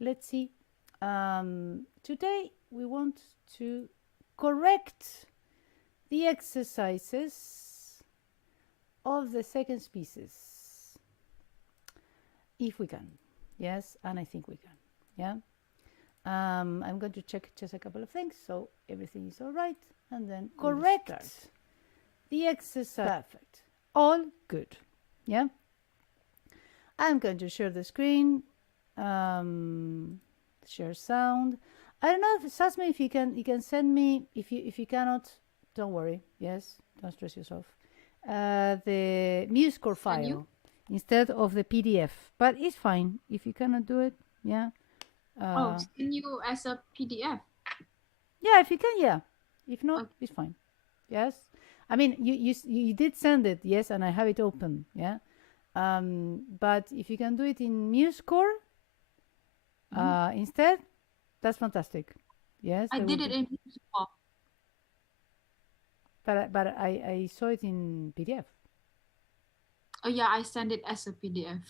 let's see. Today we want to correct the exercises of the second species, if we can. Yes, and I think we can. Yeah. I'm going to check just a couple of things, so everything is all right, and then correct the exercise. Perfect. All good. Yeah. I'm going to share the screen. Share sound. I don't know if Sesame, if you can send me. If you cannot, don't worry. Yes, don't stress yourself. The MuseScore file instead of the PDF, but it's fine if you cannot do it. Yeah. Send you as a PDF. Yeah, if you can, yeah. If not, it's fine. Yes. I mean, you did send it, yes, and I have it open. Yeah. But if you can do it in MuseScore instead, that's fantastic. Yes. I did it in MuseScore. But I saw it in PDF. Oh yeah, I sent it as a PDF.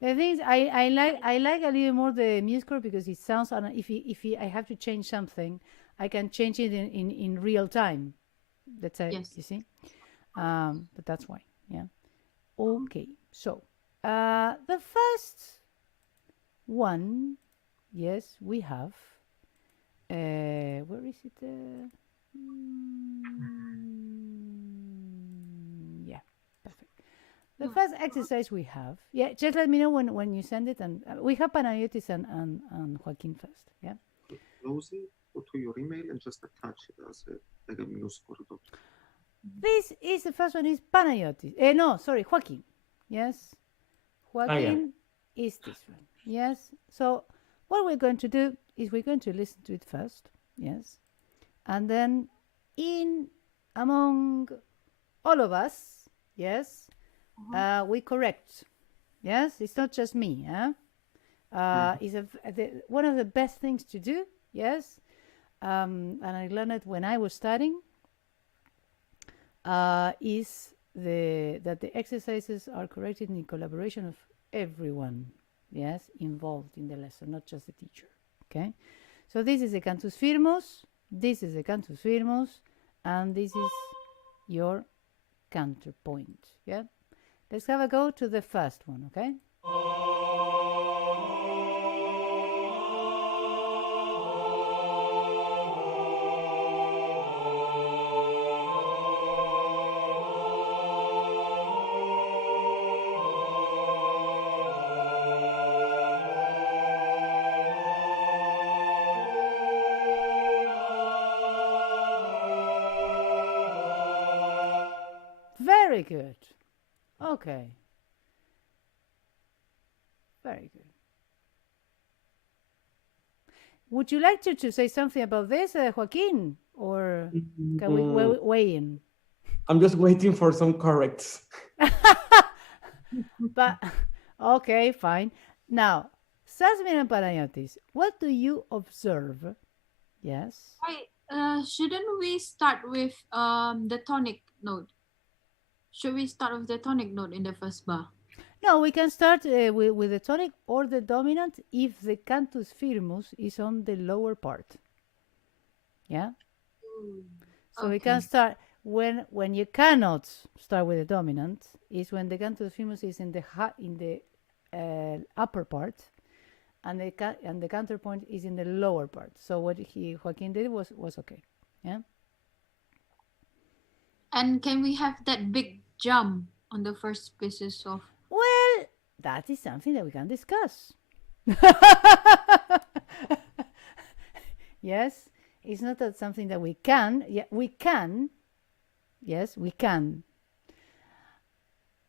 The thing is, I like a little more the MuseScore because it sounds. If I have to change something, I can change it in real time. That's it. Yes. You see. But that's why. Yeah. Okay. So, the first one, yes, we have. Where is it? Yeah, perfect. The first exercise we have, yeah, just let me know when you send it, and we have Panayotis and Joaquin first, yeah. Close it, go to your email and just attach it as like a MuseScore document. This is the first one is Panayotis. No, sorry, Joaquin. Yes, Joaquin is this one. Yes. So what we're going to do is we're going to listen to it first. Yes, and then among all of us, yes, we correct. Yes, it's not just me. It's one of the best things to do. Yes, and I learned it when I was studying. Is that the exercises are corrected in collaboration of everyone, yes, involved in the lesson, not just the teacher. Okay, so this is the cantus firmus, this is the cantus firmus, and this is your counterpoint. Yeah, let's have a go to the first one. Okay. Very good. Okay. Very good. Would you like to say something about this, Joaquin? Or can we weigh in? I'm just waiting for some corrects. But, okay, fine. Now, Sesame and Panayotis, what do you observe? Yes? Shouldn't we start with the tonic note? Should we start with the tonic note in the first bar? No, we can start with the tonic or the dominant if the cantus firmus is on the lower part. Yeah? So we can start when you cannot start with the dominant is when the cantus firmus is in the upper part, and the counterpoint is in the lower part. So what Joaquin did was okay. Yeah. And can we have that big jump on the first species of? Well, that is something that we can discuss. Yes, it's not that something that we can. Yeah, we can. Yes, we can.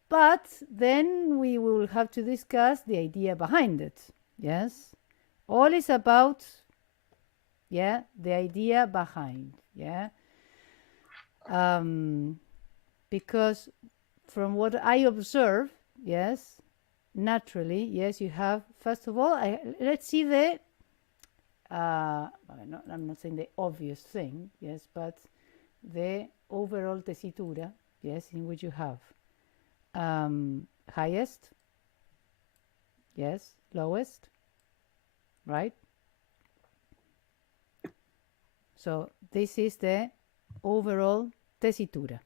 But then we will have to discuss the idea behind it. Yes, all is about, yeah, the idea behind. Yeah, because from what I observe, yes, naturally, yes, you have, first of all, let's see the, I'm not saying the obvious thing, yes, but the overall tesitura, yes, in which you have highest, yes, lowest, right? So this is the overall tessitura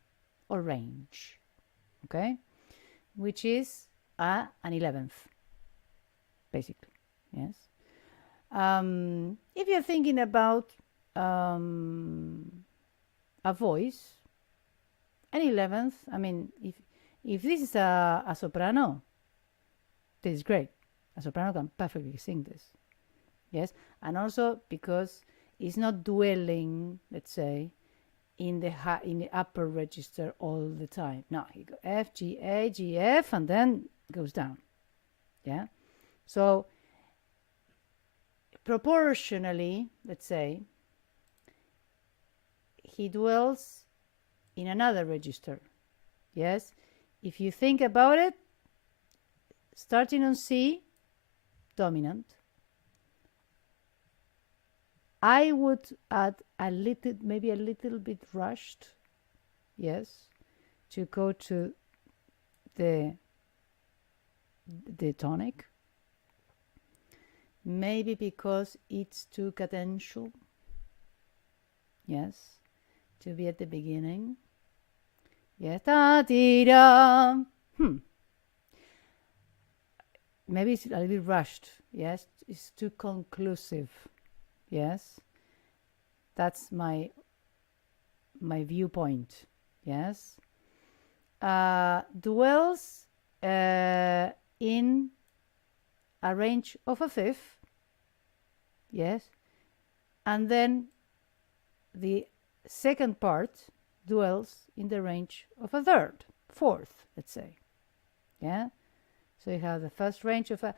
or range, okay, which is an 11th, basically. Yes. If you're thinking about a voice, an 11th, I mean, if this is a soprano, this is great. A soprano can perfectly sing this. Yes, and also because it's not dwelling, let's say, in the upper register all the time. No, he goes F, G, A, G, F, and then goes down. Yeah, so proportionally, let's say, he dwells in another register. Yes, if you think about it, starting on C, dominant, I would add a little, maybe a little bit rushed, yes, to go to the tonic. Maybe because it's too cadential, yes, to be at the beginning. Yes, da-dee-da. Maybe it's a little bit rushed, yes, it's too conclusive. Yes, that's my viewpoint. Yes, dwells in a range of a fifth. Yes, and then the second part dwells in the range of a third, fourth, let's say. Yeah, so you have the first range of a.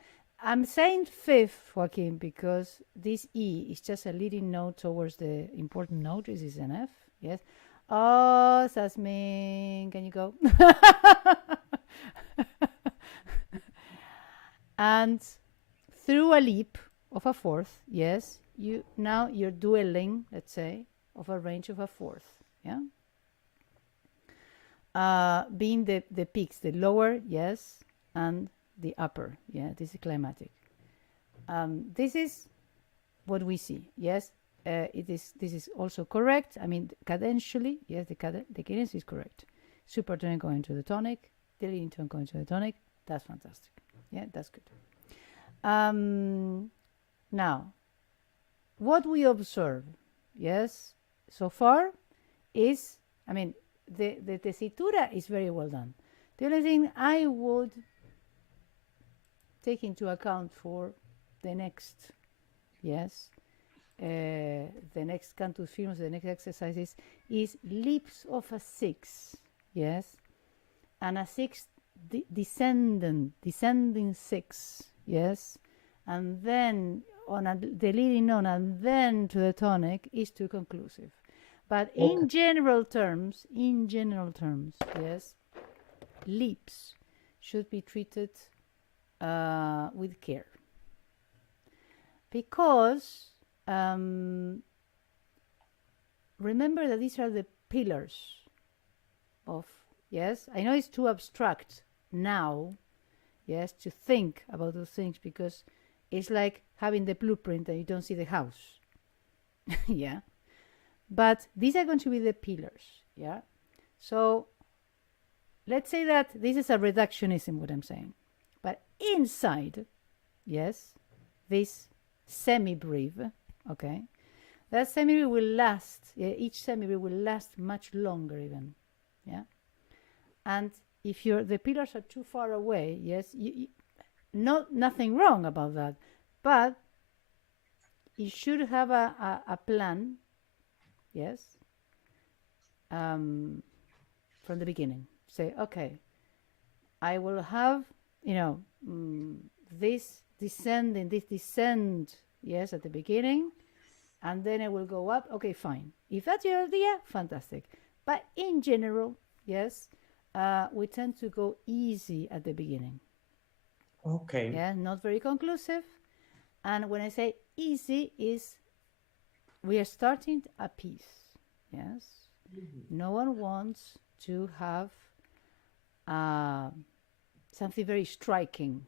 I'm saying fifth, Joaquin, because this E is just a leading note towards the important note. This is an F. Yes. Oh, Sesame, can you go? And through a leap of a fourth, yes, you're dwelling, let's say, of a range of a fourth. Yeah. Being the peaks, the lower, yes, and the upper. Yeah, this is climatic. This is what we see. Yes, this is also correct. I mean, cadentially, yes, the cadence is correct. Supertonic going to the tonic, the leading tone going to the tonic. That's fantastic. Yeah, that's good. Now, what we observe, yes, so far is, I mean, the tessitura is very well done. The only thing I would take into account for the next, yes, the next cantus firmus, the next exercises is leaps of a six, yes, and a six descending six, yes, and then on the leading note and then to the tonic is too conclusive. But okay. in general terms, yes, leaps should be treated with care, because remember that these are the pillars of, yes, I know it's too abstract now, yes, to think about those things, because it's like having the blueprint and you don't see the house. Yeah, but these are going to be the pillars. Yeah, so let's say that this is a reductionism, what I'm saying. But inside, yes, this semi-brief, okay, that semi-brief will last, each semi-brief will last much longer even, yeah. And if the pillars are too far away, yes, nothing wrong about that, but you should have a plan, yes, from the beginning. Say, okay, I will have, this descend, yes, at the beginning, and then it will go up. Okay, fine. If that's your idea, fantastic. But in general, yes, we tend to go easy at the beginning. Okay. Yeah, not very conclusive. And when I say easy, is we are starting a piece. Yes, no one wants to have something very striking.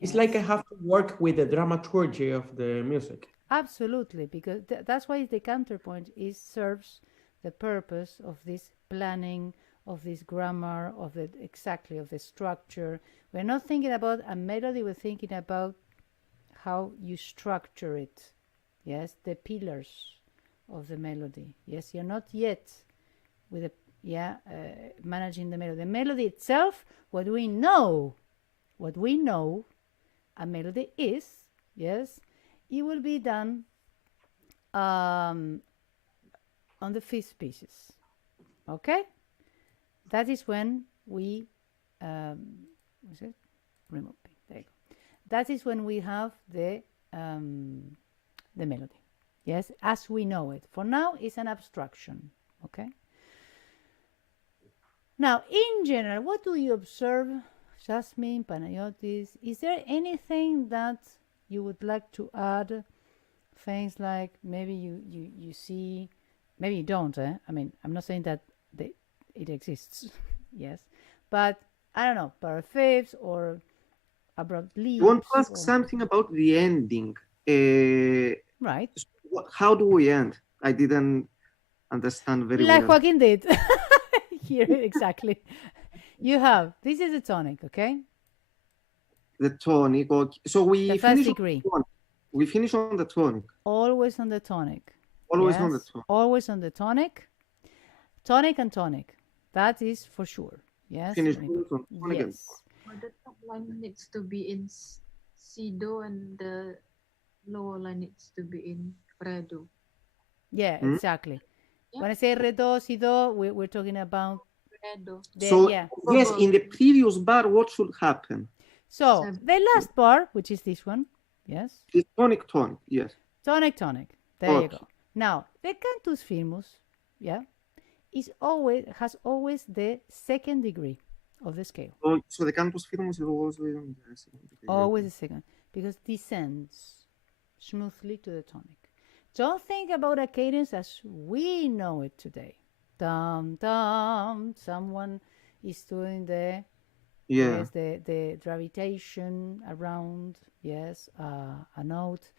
It's like I have to work with the dramaturgy of the music. Absolutely, because that's why the counterpoint serves the purpose of this planning, of this grammar, of the exactly of the structure. We're not thinking about a melody, we're thinking about how you structure it. Yes, the pillars of the melody. Yes, you're not yet with managing the melody. The melody itself, what we know a melody is, yes, it will be done on the fifth pieces. Okay, that is when we what's it? Remove. There you go. That is when we have the melody. Yes, as we know it. For now, it's an abstraction. Okay. Now, in general, what do you observe, Jasmine, Panayotis? Is there anything that you would like to add? Things like maybe you see, maybe you don't. I mean, I'm not saying that it exists. Yes, but I don't know, parafifths or abrupt leaps. I want to ask something about the ending. Right. How do we end? I didn't understand very well. Like Joaquin did. Here, exactly. You have, this is a tonic, okay? The tonic. Okay. So we finish degree. We finish on the tonic. Always on the tonic. Always on the tonic. Always on the tonic. Tonic and tonic. That is for sure. Yes. Finish on tonic. Yes. The top line needs to be in C do and the lower line needs to be in re do. Yeah, exactly. Yeah. When I say re do, si do, we're talking about re do. Yes, in the previous bar, what should happen? So the last bar, which is this one, yes. It's tonic, tonic, yes. Tonic, tonic. There you go. Now the cantus firmus, has always the second degree of the scale. So the cantus firmus is always on the second degree. Always the second, because descends smoothly to the tonic. Don't think about a cadence as we know it today. Dum dum. Someone is doing the gravitation around. Yes, a note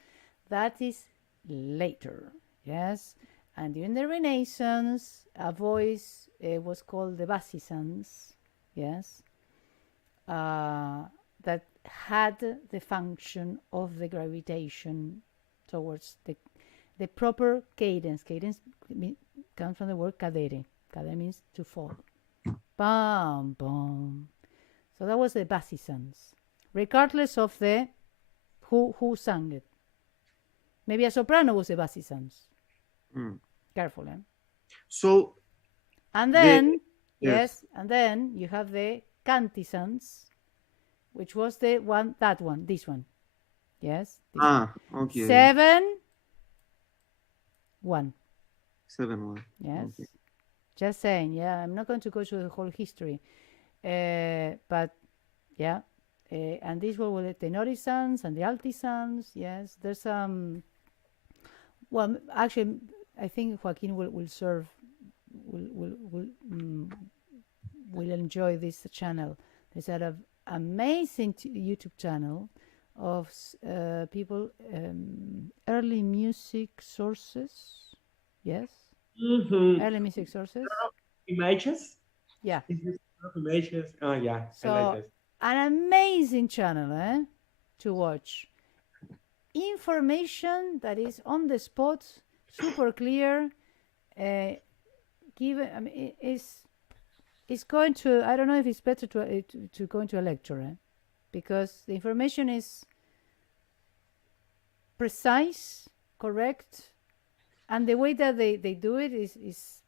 that is later. Yes, and during the Renaissance, a voice was called the Bassisans. Yes, that had the function of the gravitation towards the proper cadence. Cadence comes from the word cadere. Cadere means to fall. Bam, bam. So that was the Bassisans, regardless of the who sang it. Maybe a soprano was the Bassisans. Careful, eh? So. And then and then you have the Cantisans, which was this one. Yes. Okay. 7 1. 7 1. Yes. Okay. Just saying. Yeah, I'm not going to go through the whole history, but yeah. And these were the Tenorisans and the Altisans. Yes, there's well, actually, I think Joaquin will serve. Will enjoy this channel. There's an amazing YouTube channel of people, early music sources. Yes. Early music sources. Images. Yeah. Images. Oh yeah. So I like this. An amazing channel, to watch. Information that is on the spot, super clear. It's going to. I don't know if it's better to go into a lecture, because the information is precise, correct, and the way that they do it is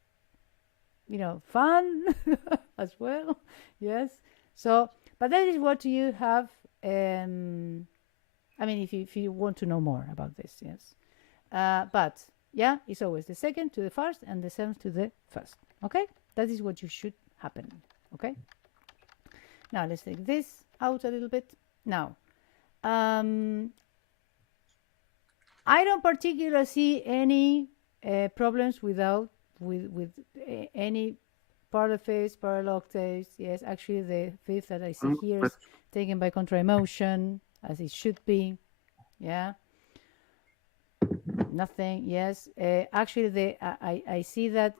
fun as well. Yes. So, but that is what you have. I mean, if you want to know more about this, yes. But yeah, it's always the second to the first and the seventh to the first. Okay, that is what you should happen. Okay. Now let's take this out a little bit. Now, I don't particularly see any problems with any parallel octaves. Yes, actually the fifth that I see here is taken by contra emotion. as it should be. Yeah. Nothing. Yes. Actually, I see that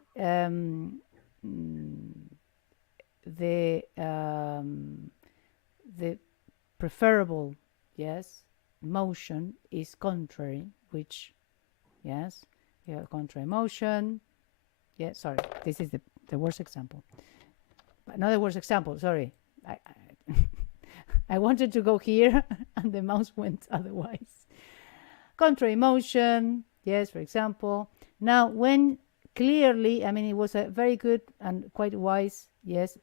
the preferable, yes, motion is contrary, which, yes, you have contrary motion. Yeah, sorry, this is the worst example. But not the worst example, sorry. I wanted to go here and the mouse went otherwise. Contrary motion, yes, for example. Now, when clearly, I mean, it was a very good and quite wise, yes,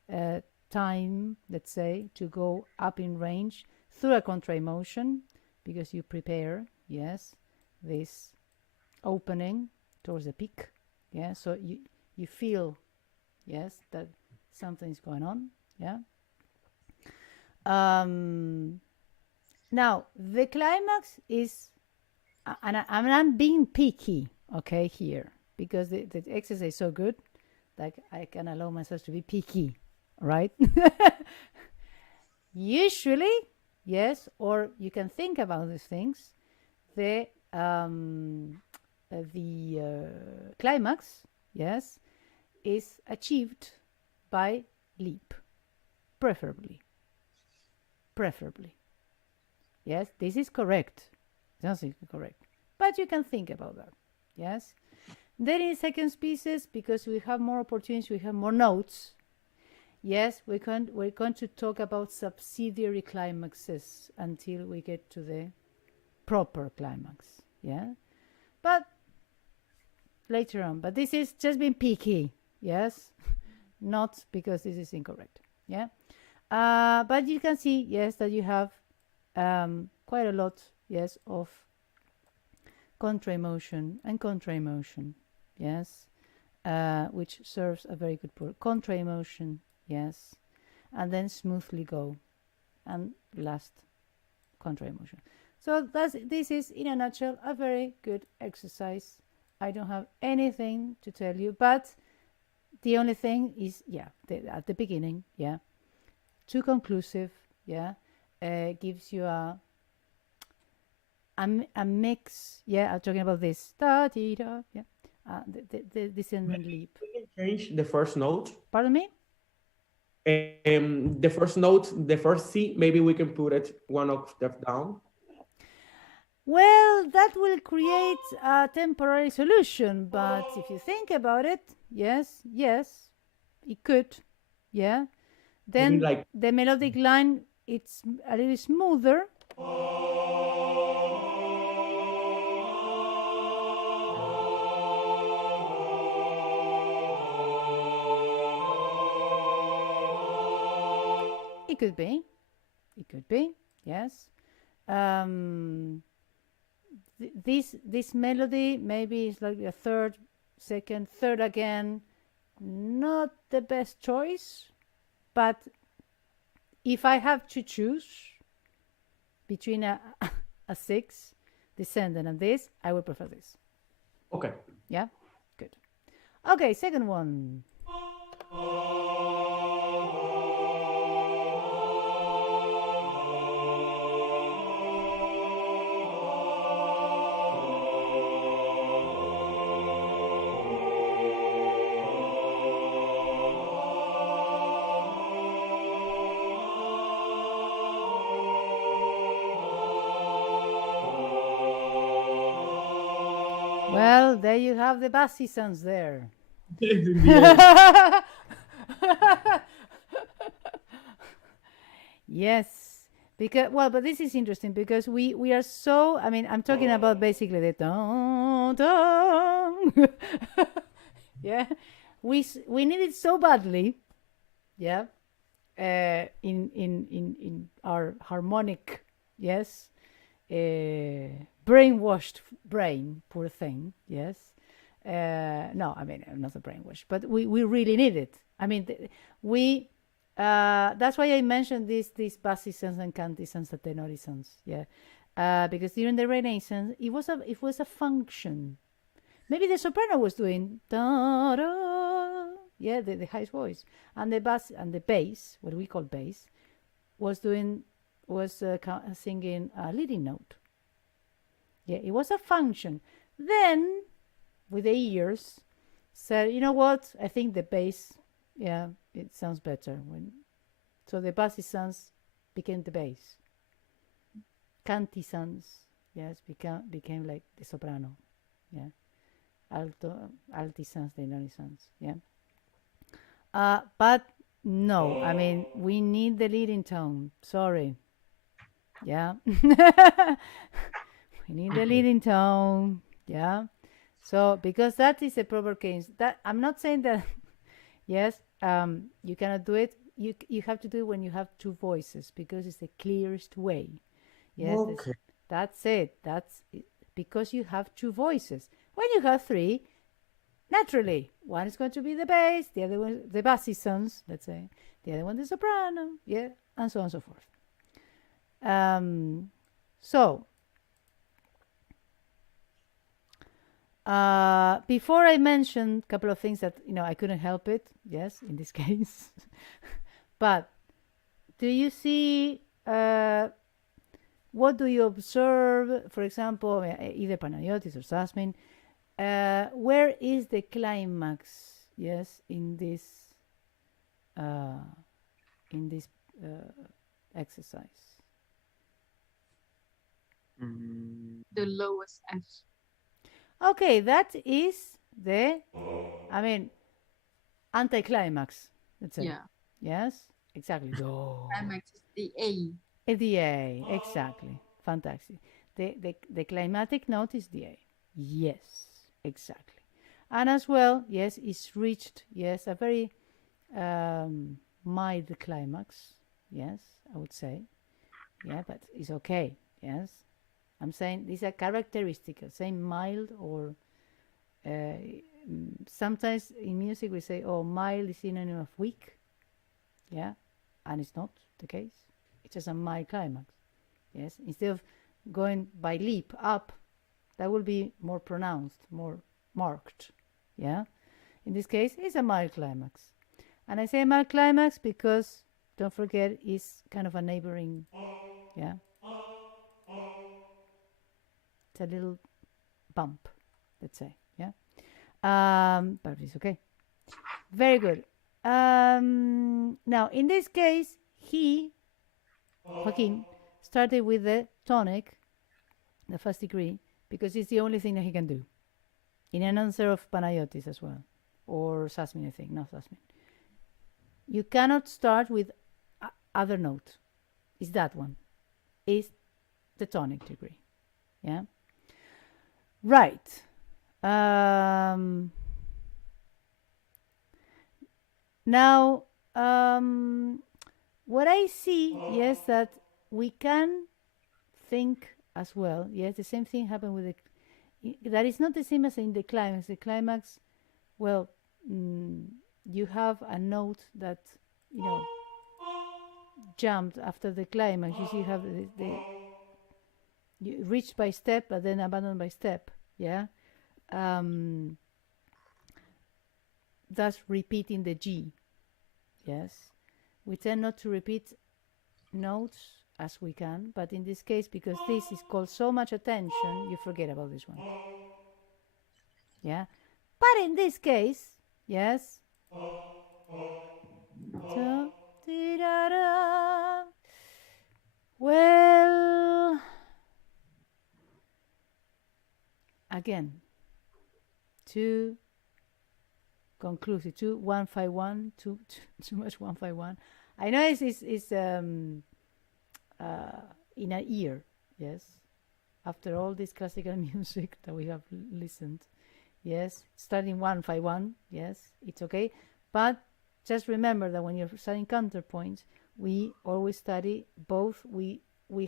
time, let's say, to go up in range through a contrary motion, because you prepare, yes, this opening towards the peak. Yeah, so you feel, yes, that something's going on. Yeah. Now the climax is, and I'm being picky, okay, here, because the exercise is so good, like I can allow myself to be picky, right? Usually, yes, or you can think about these things. The climax, yes, is achieved by leap, preferably. Yes, this is correct. It's not correct, but you can think about that. Yes. Then in second pieces, because we have more opportunities, we have more notes. Yes, we're going to talk about subsidiary climaxes until we get to the proper climax. Yeah, but later on. But this is just being picky. Yes, not because this is incorrect. Yeah, but you can see, yes, that you have quite a lot, yes, of contrary motion and contrary motion. Yes, which serves a very good purpose. Contrary motion, yes, and then smoothly go, and last contrary motion. So this is, in a nutshell, a very good exercise. I don't have anything to tell you, but the only thing is, yeah, at the beginning, yeah, too conclusive, yeah, gives you a mix, yeah. I'm talking about this, da dee da, yeah, the descendant leap. We can change the first note. Pardon me. The first note, the first C, maybe we can put it one octave down. Well, that will create a temporary solution, but if you think about it, yes, it could, yeah. Then like the melodic line, it's a little smoother. It could be, yes. This melody maybe is like a third, second, third again. Not the best choice, but if I have to choose between a 6 descendant and this, I would prefer this. Okay. Yeah, good. Okay, second one. Well, there you have the Bassisans there. Yes, because, well, but this is interesting because we are so, I mean, I'm talking about basically the dun, dun. Yeah, we need it so badly, yeah, in our harmonic, yes, brainwashed brain, poor thing, yes. No, I mean, not a brainwash, but we really need it. I mean, that's why I mentioned these Bassisans and Cadence and Tenorisans, yeah, because during the Renaissance it was a function. Maybe the soprano was doing da da, yeah, the highest voice, and the bass, what we call bass, was doing was singing a leading note. Yeah, it was a function. Then, with the years, said, you know what? I think the bass, yeah, it sounds better. So the Bassisans became the bass. Cantisans, yes, became like the soprano. Yeah. Altisans, the nonisans. Yeah. But no, I mean, we need the leading tone. Sorry. Yeah. We need the leading tone. Yeah. So because that is a proper case. That I'm not saying that. Yes. You cannot do it. You have to do it when you have two voices because it's the clearest way. Yes. Okay. That's it. That's it. Because you have two voices. When you have three, naturally, one is going to be the bass, the other one the Bassisans, let's say, the other one the soprano, yeah, and so on and so forth. So before I mentioned a couple of things that I couldn't help it, yes, in this case. But do you see what do you observe? For example, either Panayotis or Sasmin. Where is the climax? Yes, in this exercise. The lowest F. Okay, that is the, anticlimax. Let's say. Yeah. Yes, exactly. Climax is the A. The A, exactly. Fantastic. The climatic note is the A. Yes, exactly. And as well, yes, it's reached, yes, a very mild climax. Yes, I would say. Yeah, but it's okay. Yes. I'm saying these are characteristic, saying mild or sometimes in music we say, oh, mild is synonym of weak. Yeah, and it's not the case. It's just a mild climax. Yes, instead of going by leap up, that will be more pronounced, more marked. Yeah, in this case, it's a mild climax. And I say mild climax because, don't forget, it's kind of a neighboring, yeah. It's a little bump, let's say, yeah. But it's okay. Very good. Now, in this case, Joaquin, started with the tonic, the first degree, because it's the only thing that he can do. In an answer of Panayotis as well, or Sasmin, I think, not Sasmin. You cannot start with other note. It's that one. It's the tonic degree. Yeah. Right. Now, what I see, yes, that we can think as well. Yes, the same thing happened with that is not the same as in the climax. The climax, well, you have a note that jumped after the climax. You see, you have you reach by step, but then abandon by step. Yeah, thus repeating the G. Yes, we tend not to repeat notes as we can, but in this case, because this is called so much attention, you forget about this one. Yeah, but in this case, yes. Well, again, too conclusive, too 151, too much 151. I know it's in an ear, yes. After all this classical music that we have listened, yes, starting 151, yes, it's okay. But just remember that when you're studying counterpoints, we always study both. We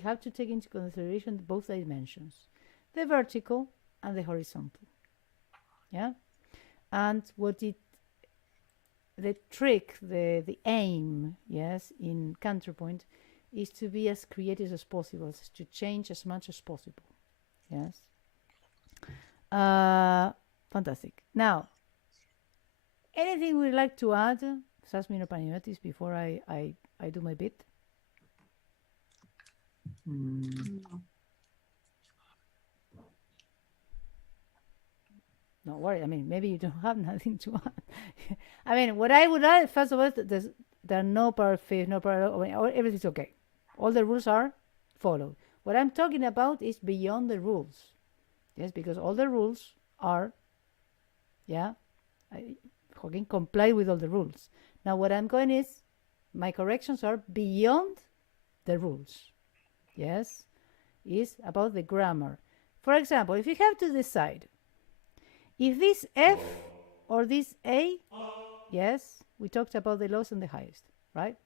have to take into consideration both dimensions, the vertical and the horizontal. Yeah, and the trick, the aim, yes, in counterpoint is to be as creative as possible, to change as much as possible. Yes. Fantastic. Now, anything we'd like to add, Sasmin or Paniotis, before I do my bit? Don't worry. I mean, maybe you don't have nothing to add. I mean, what I would add, first of all, there are no power fifth, no power, everything's okay. All the rules are followed. What I'm talking about is beyond the rules. Yes, because all the rules are, yeah, I comply with all the rules. Now, what I'm going is, my corrections are beyond the rules. Yes, is about the grammar. For example, if you have to decide if this F or this A, yes, we talked about the lowest and the highest, right?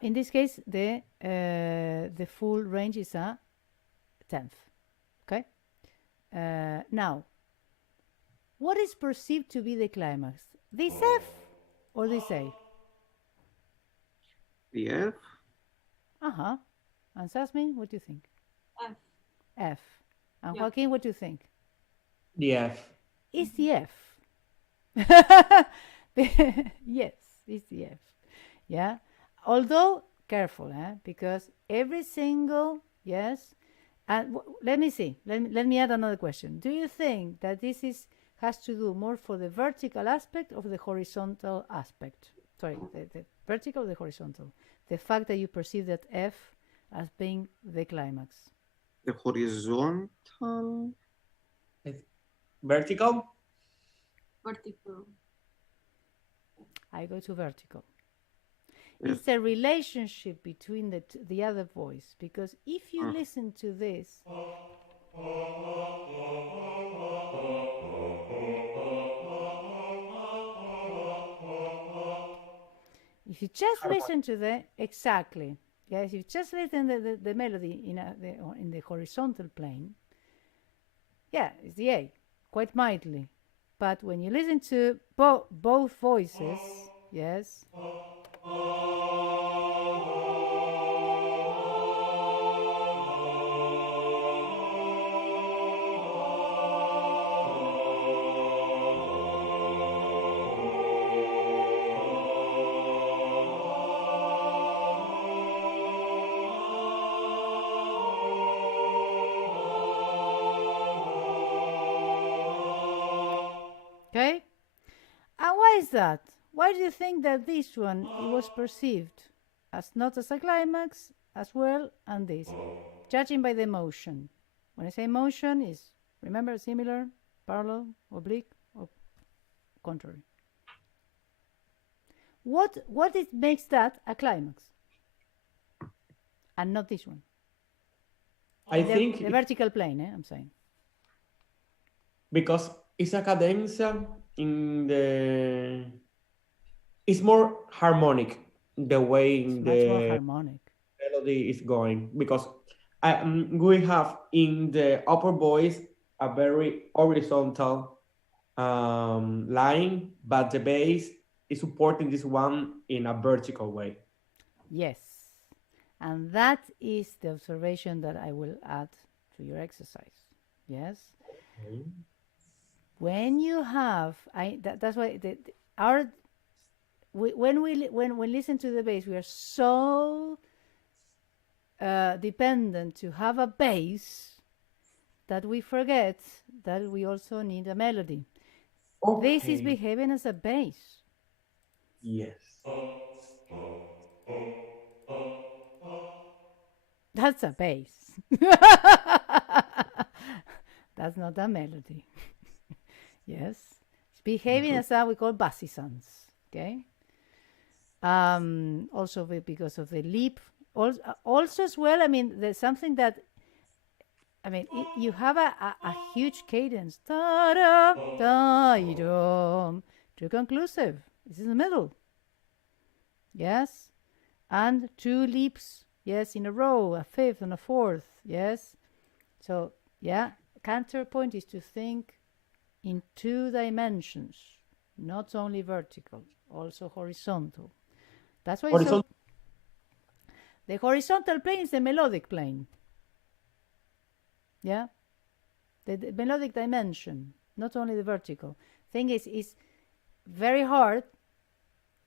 In this case, the full range is a tenth. Okay. Now, what is perceived to be the climax? This F or this A? The F. And Sesame, what do you think? F. F. And Joaquin, what do you think? The F. It's the F. Yes, it's the F. Yeah. Although careful, because every single and let me see. Let me add another question. Do you think that this has to do more for the vertical aspect or the horizontal aspect? Sorry, the vertical or the horizontal? The fact that you perceive that F as being the climax. The horizontal. Vertical. Vertical. I go to vertical. Yeah. It's a relationship between the other voice, because if you listen to this, if you just listen to the exactly, if you just listen to the melody in the horizontal plane, it's the A, quite mildly. But when you listen to both voices, yes. Okay? And why is that? Why do you think that this one it was perceived as not as a climax as well, and this? Judging by the motion. When I say motion, is remember similar, parallel, oblique, or contrary. What it makes that a climax, and not this one? I think the vertical plane. I'm saying because it's a cadenza in the. It's more harmonic the way it's in much more the harmonic. melody is going, because we have in the upper voice a very horizontal line, but the bass is supporting this one in a vertical way. Yes, and that is the observation that I will add to your exercise. Yes. Okay. When you have, that's why when we listen to the bass, we are so dependent to have a bass that we forget that we also need a melody. Okay. This is behaving as a bass. Yes. That's a bass. That's not a melody. Yes. It's behaving as we call Bassisans. Okay. Also because of the leap. Also as well, I mean, there's something that, I mean, you have a huge cadence. Too conclusive. This is the middle. Yes. And two leaps, yes, in a row, a fifth and a fourth. Yes. So, counterpoint is to think in 2 dimensions, not only vertical, also horizontal. That's why the horizontal plane is the melodic plane. Yeah? The melodic dimension, not only the vertical. Thing is, it's very hard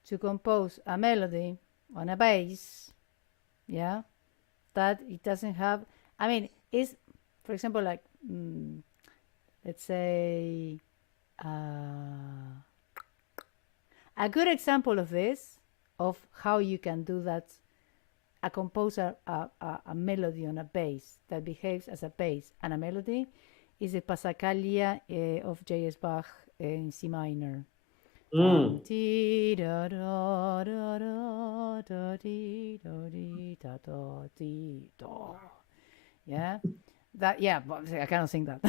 to compose a melody on a bass, that it doesn't have. I mean, it's, for example, like let's say a good example of this, of how you can do that, compose a melody on a bass that behaves as a bass and a melody, is the Passacaglia of J.S. Bach in C minor. Yeah, that, yeah, I cannot sing that.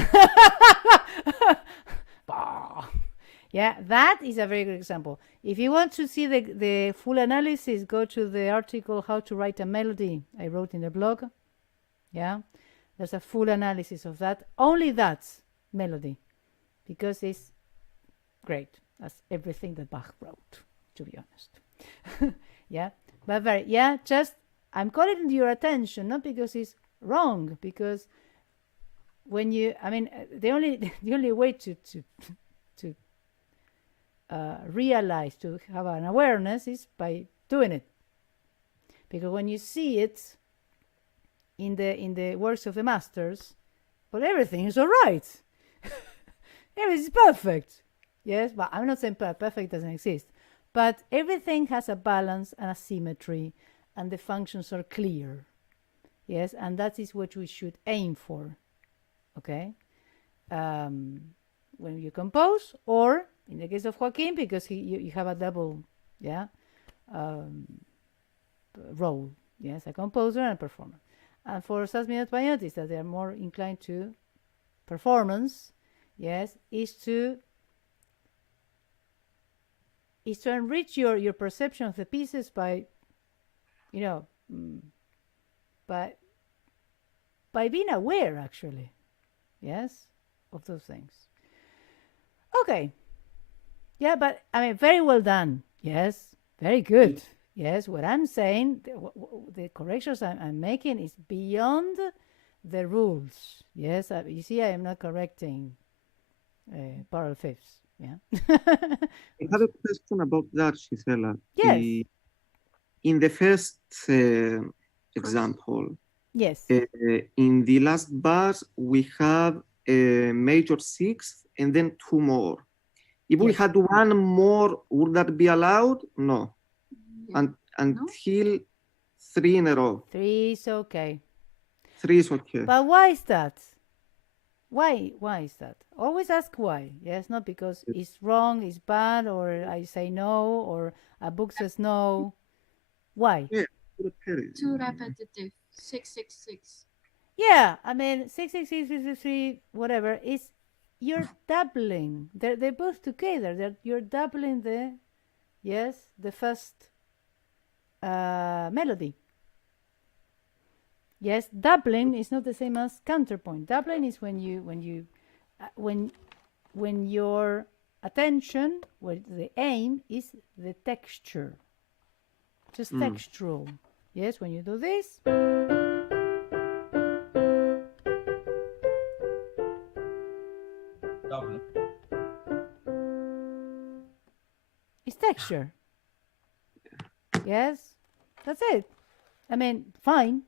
Yeah, that is a very good example. If you want to see the full analysis, go to the article How to Write a Melody I wrote in the blog. Yeah, there's a full analysis of that. Only that's melody, because it's great as everything that Bach wrote, to be honest. Yeah, but just I'm calling your attention, not because it's wrong, because when you, I mean, the only way to realize, to have an awareness, is by doing it. Because when you see it in the works of the masters, well, everything is all right. Everything is perfect. Yes, but I'm not saying perfect doesn't exist. But everything has a balance and a symmetry, and the functions are clear. Yes, and that is what we should aim for. Okay? When you compose, or in the case of Joaquin, because you have a double, role. Yes, a composer and a performer. And for Sesame and Pioneers, that they are more inclined to performance, yes, is to enrich your perception of the pieces by, by being aware, actually, yes, of those things. Okay. Yeah, but I mean, very well done. Yes, very good. Yes, what I'm saying, the corrections I'm making is beyond the rules. Yes, you see, I am not correcting parallel fifths. Yeah. I have a question about that, Gisela. Yes. In the first example, yes, in the last bars, we have a major sixth and then two more. If we had one more, would that be allowed? No. Until three in a row. Three is okay. Three is okay. But why is that? Why is that? Always ask why. Yes, not because it's wrong, it's bad, or I say no, or a book says no. Why? Yeah, too repetitive. 666. Yeah, I mean 666, whatever. Is you're doubling. They're both together. You're doubling the first melody. Yes, doubling is not the same as counterpoint. Doubling is when your attention, the aim is the texture, just textural. Yes, when you do this, Double. it's texture. Yes, that's it. I mean, fine.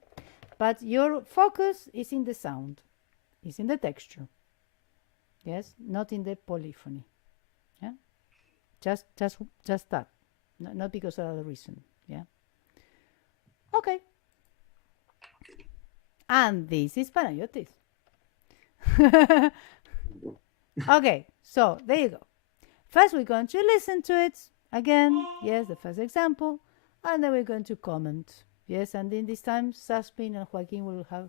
But your focus is in the sound, is in the texture. Yes, not in the polyphony. Yeah, just that, not because of other reason. Yeah. Okay. And this is Panayotis. Okay, so there you go. First, we're going to listen to it again. Yes, the first example, and then we're going to comment. Yes, and in this time, Sasmin and Joaquin will have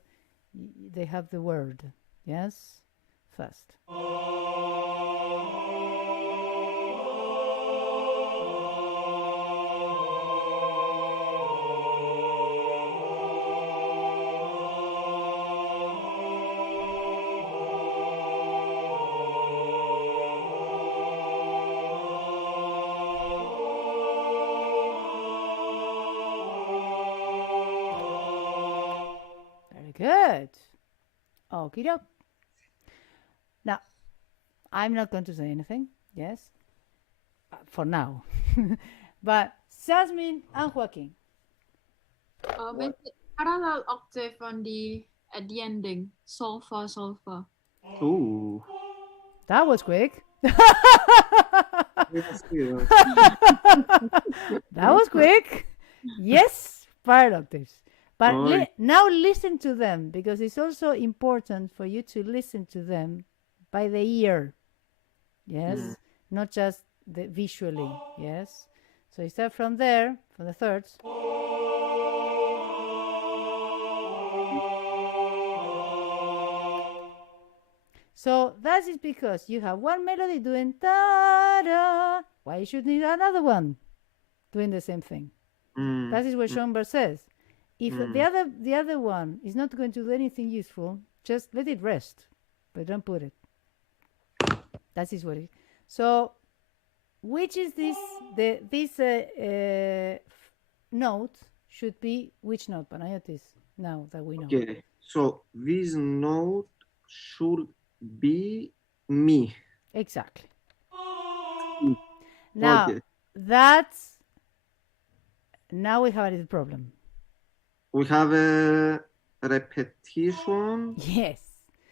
the word. Yes, first. Good. Okie doke. Now, I'm not going to say anything, yes, for now. But Jasmine and Joaquin. parallel octave at the ending. Solfa, solfa. Ooh. That was quick. Yes, yes. That was quick. Yes, parallel octaves. But Oh, now listen to them, because it's also important for you to listen to them by the ear. Yes, not just visually. Yes. So you start from there, from the thirds. So that is because you have one melody doing da-da. Why you should need another one doing the same thing? That is what Schoenberg says. If the other one is not going to do anything useful, just let it rest, but don't put it. That is what it is. So, which is this? This note should be which note, Panayotis? Now that we know. okay. So this note should be me. Exactly. Now Okay. that's now we have a little problem. We have a repetition. Yes.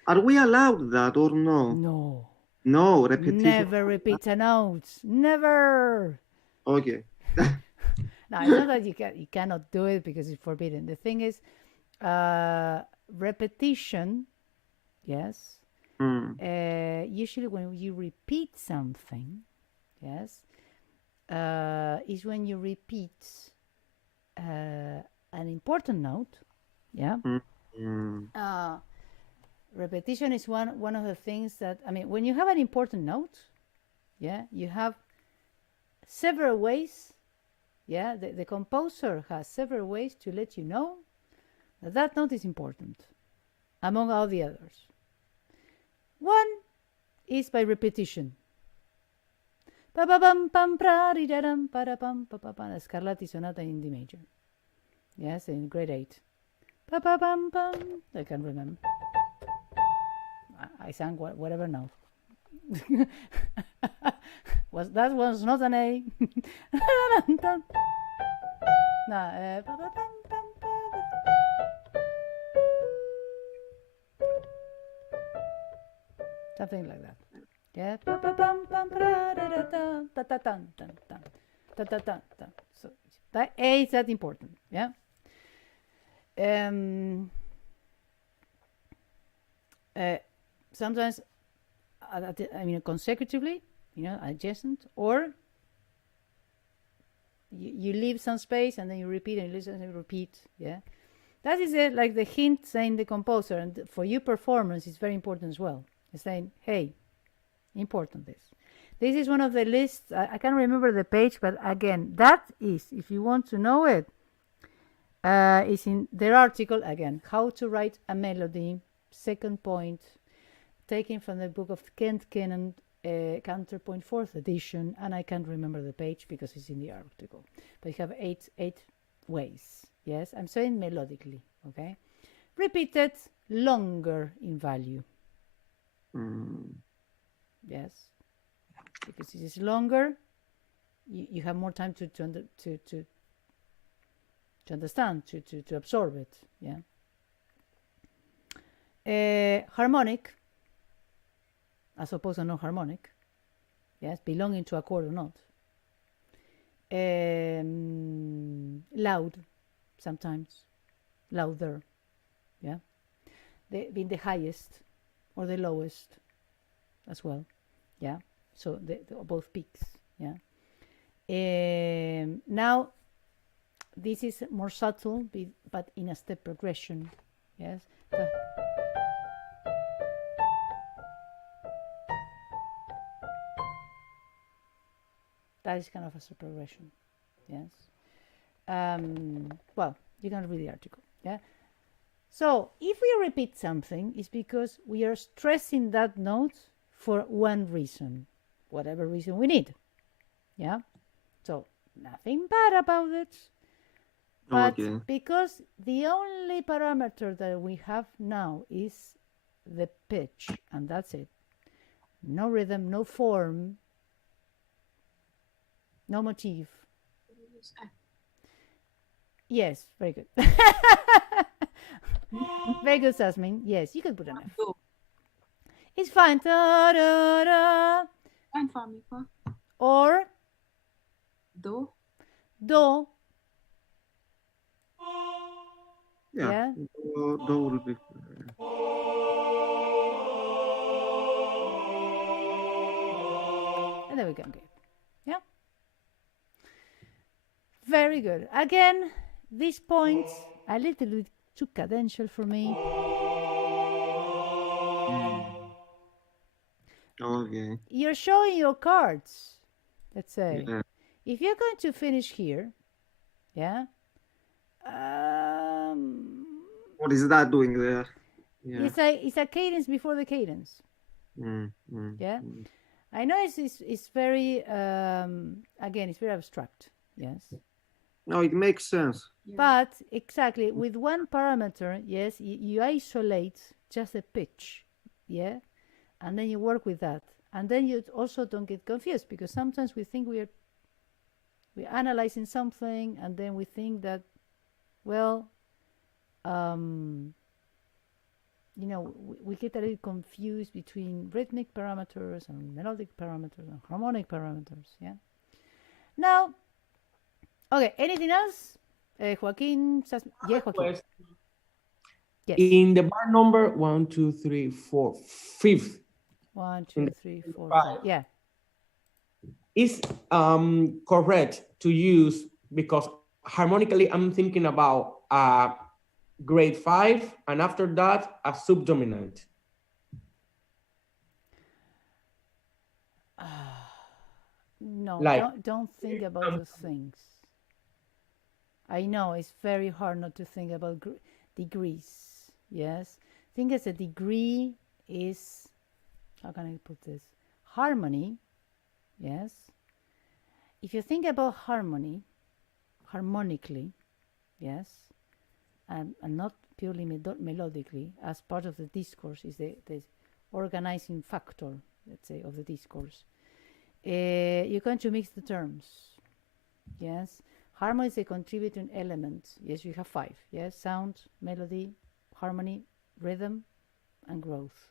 Are we allowed that or no? No. No, repetition. Never repeat a note. Never. Okay. No, it's not that you cannot do it because it's forbidden. The thing is, repetition. Yes. Usually, when you repeat something, yes, is when you repeat an important note. Yeah. Repetition is one of the things that, I mean, when you have an important note, yeah, you have several ways. Yeah, the composer has several ways to let you know that that note is important, among all the others. One is by repetition. Scarlatti Sonata in D major. Yes, in grade 8. I can't remember. I sang whatever note. That was not an A. No, something like that. Yeah. So that A is that important. Yeah. Sometimes, I mean, consecutively, you know, adjacent, or you leave some space and then you repeat and you listen and you repeat. Yeah, that is it, like the hint saying the composer, and for you performance is very important as well. It's saying, hey, important this. This is one of the lists. I can't remember the page, but again, that is, if you want to know it, is in their article again. How to write a melody, second point, taken from the book of Kent Kennan, Counterpoint 4th edition, and I can't remember the page because it's in the article. But you have eight ways. Yes, I'm saying melodically. Okay, repeated, longer in value. Yes, because it is longer, you have more time to understand, to absorb it. Yeah. Harmonic, as opposed to non-harmonic. Yes, belonging to a chord or not. Loud, sometimes. Louder. Yeah. Being the highest or the lowest as well. Yeah. So both peaks. Yeah. Now, this is more subtle, but in a step progression. Yes. That is kind of a step progression. Yes. Well, you can read the article. Yeah. So if we repeat something, it's because we are stressing that note for one reason, whatever reason we need. Yeah. So nothing bad about it. But because the only parameter that we have now is the pitch, and that's it. No rhythm, no form, no motif. Yes, very good. Very good, Sesame. Yes, you could put an F. Do. It's fine. Ta-da-da. Fine for me. Pa. Or Do. do. Yeah. Yeah. Do will be. And there we go. Good. Yeah. Very good. Again, these points a little bit too cadential for me. Okay. You're showing your cards. Let's say, Yeah. if you're going to finish here, yeah. What is that doing there? Yeah. It's a cadence before the cadence. Yeah. I know it's very again it's very abstract. Yes. No, it makes sense. Yeah. But exactly with one parameter, yes, you isolate just the pitch, yeah, and then you work with that, and then you also don't get confused because sometimes we think we're analyzing something, and then we think that, well, you know, we get a little confused between rhythmic parameters and melodic parameters and harmonic parameters, yeah. Now, okay, anything else? Joaquin, yeah, Joaquin. Yes. In the bar number 1, 2, 3, 4, 5th. 1, 2, 3, 4, 5. Yeah. Is correct to use because harmonically I'm thinking about grade 5 and after that a subdominant. No, Like- don't think about those things. I know it's very hard not to think about degrees. Yes, think as a degree is, how can I put this? Harmony. Yes. If you think about harmony, harmonically, yes, and not purely melodically, as part of the discourse is the organizing factor, let's say, of the discourse. You're going to mix the terms. Yes. Harmony is a contributing element. Yes, you have 5. Yes, sound, melody, harmony, rhythm, and growth.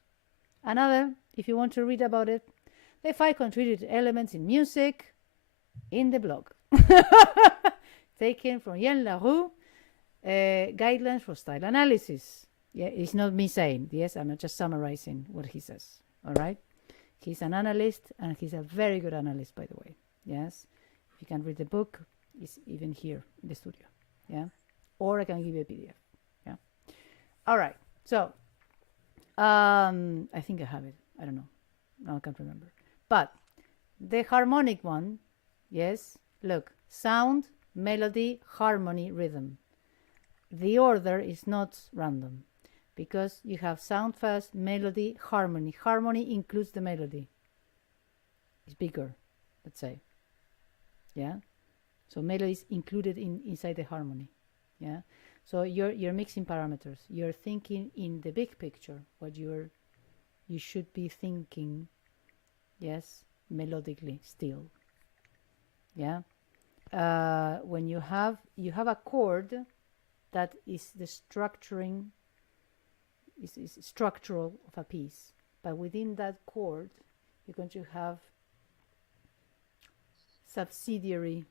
Another, if you want to read about it, the 5 contributing elements in music in the blog. Taken from Yann Laroux, Guidelines for Style Analysis. Yeah, it's not me saying. Yes, I'm not just summarizing what he says. All right. He's an analyst, and he's a very good analyst, by the way. Yes. If you can read the book, it's even here in the studio. Yeah. Or I can give you a PDF. Yeah. All right. So, I think I have it. I don't know. No, I can't remember. But the harmonic one, yes. Look, sound, melody, harmony, rhythm. The order is not random, because you have sound first, melody, harmony. Harmony includes the melody. It's bigger, let's say. Yeah. So melody is included inside the harmony. Yeah. So you're mixing parameters. You're thinking in the big picture what you should be thinking. Yes, melodically still. Yeah. When you have a chord that is the structuring. Is structural of a piece, but within that chord you're going to have subsidiary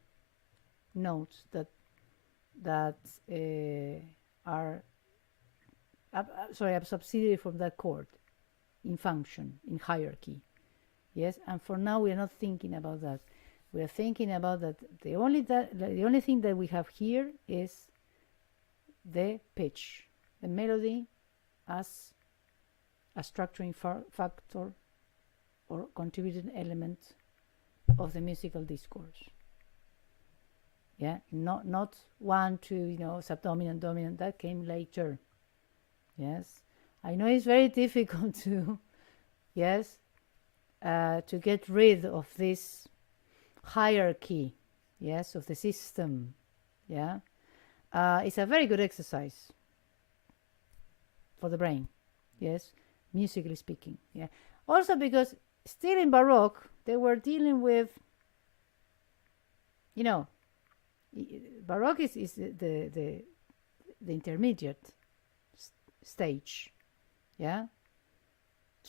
notes that are subsidiary from that chord in function, in hierarchy. Yes, and for now we are not thinking about that. We are thinking about that the only thing that we have here is the pitch, the melody as a structuring factor or contributing element of the musical discourse. Yeah, not 1, 2, subdominant, dominant. That came later. Yes, I know it's very difficult to, to get rid of this hierarchy, yes, of the system. Yeah, it's a very good exercise for the brain, yes, musically speaking. Yeah, also because still in Baroque they were dealing with, Baroque is the intermediate stage, yeah,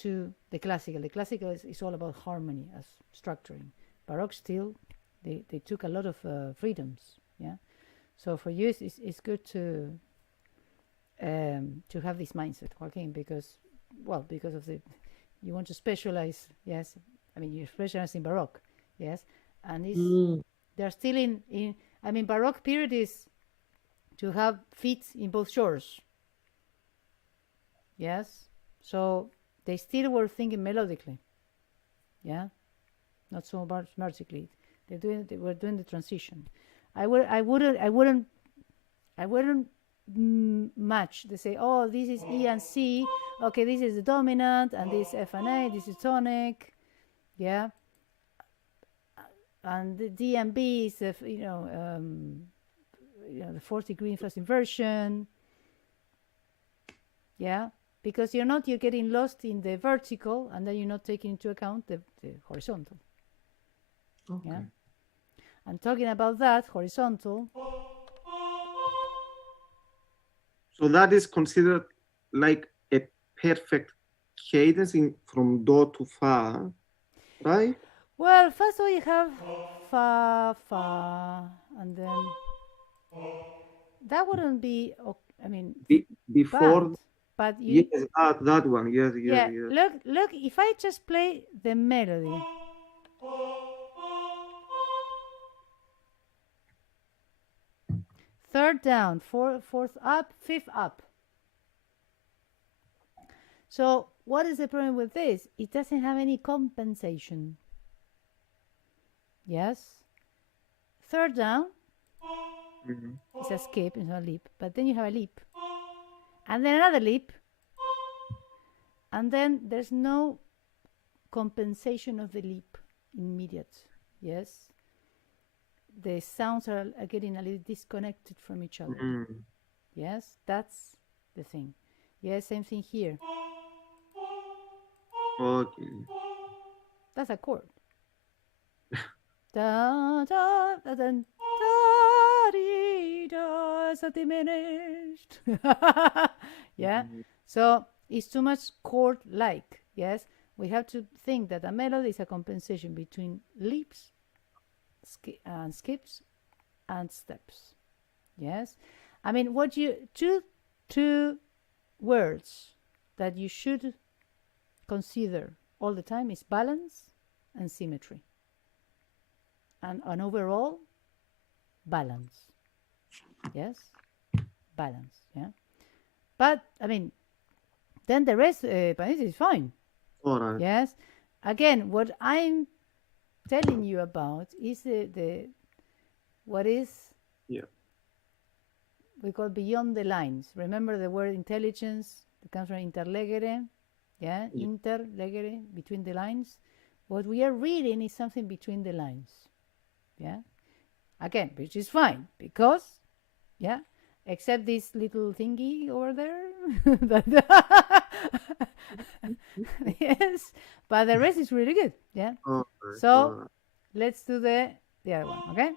to the classical. The classical is all about harmony as structuring. Baroque still, they took a lot of freedoms, yeah. So for you, it's good to have this mindset, Joaquin, because of the, you want to specialize, yes. I mean, you specialize in Baroque, yes, and they're still in. I mean, Baroque period is to have feet in both shores. Yes, so they still were thinking melodically, yeah, not so much musically. They were doing the transition. I wouldn't match. They say, oh, this is E and C. Okay, this is the dominant, and this F and A. This is tonic, yeah. And the D and B is the the fourth degree influence inversion, yeah. Because you're getting lost in the vertical, and then you're not taking into account the horizontal. Okay. Yeah. And talking about that horizontal. So that is considered like a perfect cadence from do to fa, right? Well, first of all, you have fa, fa, and then that wouldn't be. I mean, before. bad. But you, yes, that one. Yes. Look. If I just play the melody, third down, fourth up, fifth up. So what is the problem with this? It doesn't have any compensation. Yes. Third down. It's a skip, it's not a leap. But then you have a leap. And then another leap. And then there's no compensation of the leap immediate. Yes. The sounds are getting a little disconnected from each other. Yes, that's the thing. Yes, same thing here. Okay. That's a chord. Da da da da da dee da, so diminished. Yeah. So it's too much chord-like. Yes, we have to think that a melody is a compensation between leaps and skips and steps. Yes, I mean what you two words that you should consider all the time is balance and symmetry, and an overall balance. Yes, balance. Yeah, but I mean, then the rest is fine. All right. Yes, again, what I'm telling you about is the what is we call beyond the lines. Remember the word intelligence that comes from interlegere, interlegere, between the lines. What we are reading is something between the lines, again, which is fine because except this little thingy over there. Yes, but the rest is really good. Yeah. Okay. So let's do the other one. Okay.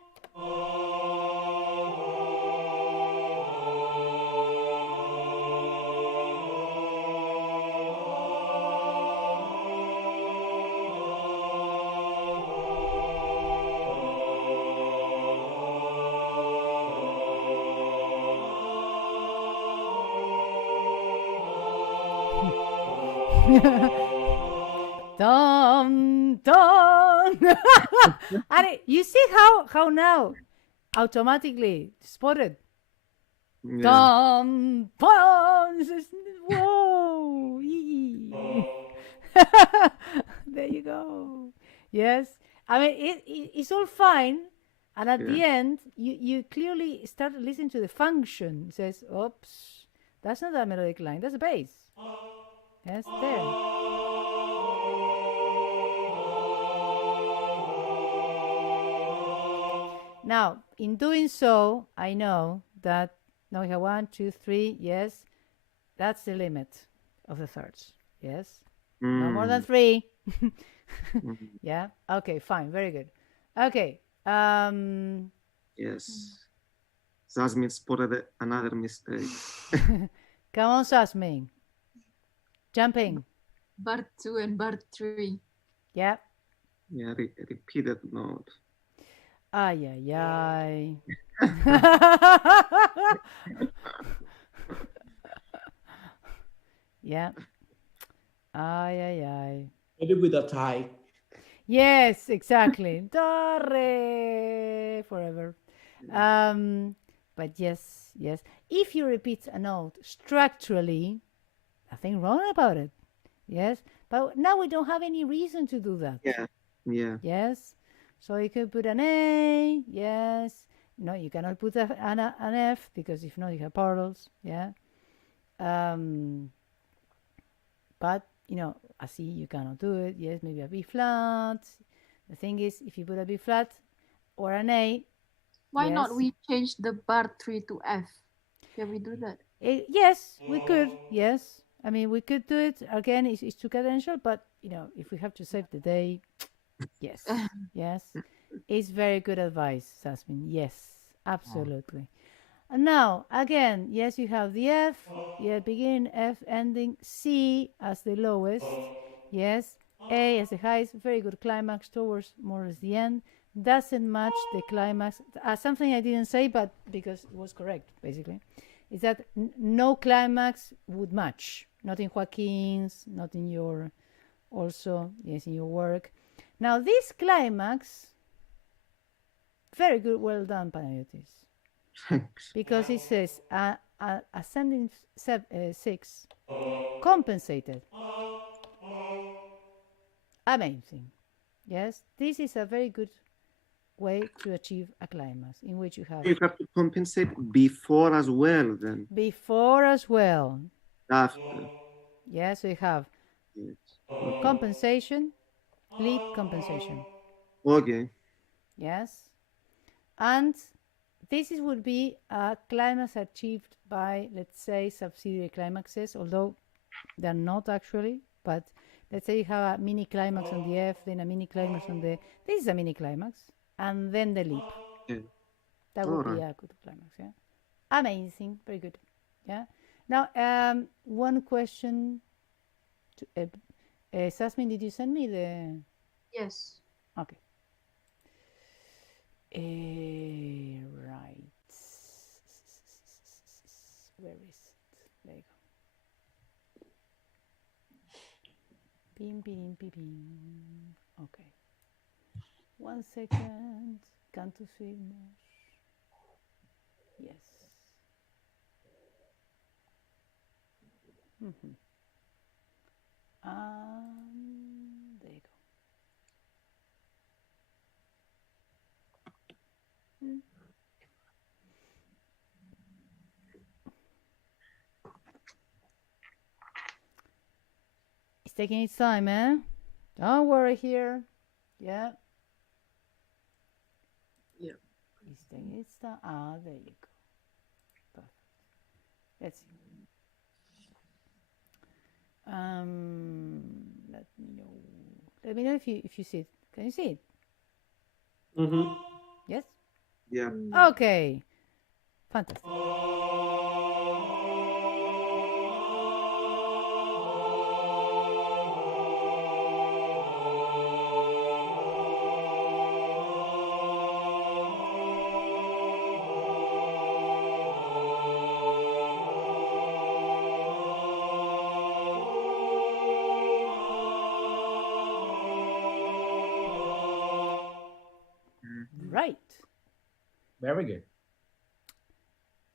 Dum dum. And you see how now automatically spotted. Dum dum. Whoa. There you go. Yes, I mean it's all fine, and at the end you clearly start listening to the function. It says, oops, that's not a melodic line, that's a bass. Yes, there. Now, in doing so, I know that now we have 1, 2, 3. Yes, that's the limit of the thirds. Yes, no more than 3. Yeah. Okay. Fine. Very good. Okay. Yes. Jasmine spotted another mistake. Come on, Jasmine. Jumping. Bar 2 and bar 3. Yeah. Yeah, repeated note. Ay, ay, ay. Yeah. Ay, ay, ay. Maybe with a tie. Yes, exactly. Do, re, forever. But yes, yes. If you repeat a note structurally, nothing wrong about it. Yes. But now we don't have any reason to do that. Yeah, yeah. Yes. So you could put an A. Yes. No, you cannot put an F because if not, you have parallels. Yeah. But you know, a C you cannot do it. Yes, maybe a B flat. The thing is, if you put a B flat or an A, Why not yes. we change the bar 3 to F? Can we do that? Yes, we could. Yes. I mean, we could do it. Again, it's too cadential, but, you know, if we have to save the day, yes. Yes. It's very good advice, Jasmine. Yes, absolutely. And now, again, yes, you have the F, yeah, beginning F, ending C as the lowest, yes, A as the highest, very good climax towards more or less the end. Doesn't match the climax. Something I didn't say, but because it was correct, basically, is that no climax would match. Not in Joaquin's, not in your, also, yes, in your work. Now, this climax, very good, well done, Panayotis. Thanks. Because it says ascending 6 compensated. Amazing. Yes, this is a very good way to achieve a climax in which you have You have to compensate before as well, then before as well. after. Yes, so you have Yes. Okay. compensation, lead compensation. Okay. Yes, and this would be a climax achieved by, let's say, subsidiary climaxes, although they're not actually, but let's say you have a mini climax on the F, then a mini climax on the, this is a mini climax, and then the leap. Yeah. That would be Alright. a good climax, yeah. Amazing, very good, yeah. Now, one question to, Sasmin, did you send me the, Yes. okay. Right. Where is it? There you go. Pim, pim, pim, pim. Okay. 1 second. Cantus firmus. Yes. There you go. It's taking its time, eh? Don't worry here. Yeah. Yeah. It's taking its time. There you go. Perfect. Let's see. Let me know. Let me know if you see it. Can you see it? Mm-hmm. Yes? Yeah. Okay. Fantastic. Right. Very good.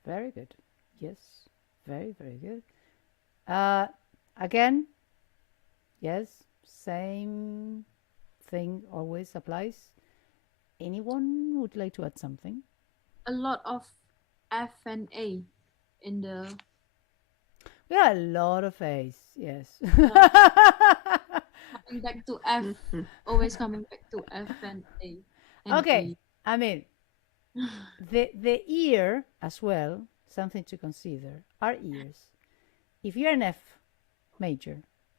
Very good. Yes. Very, very good. Again, yes, same thing always applies. Anyone would like to add something? A lot of F and A in the. We got a lot of A's, yes. Coming back to F, always coming back to F and A. And Okay, E. I mean, the ear as well, something to consider, are ears. If you're an F major,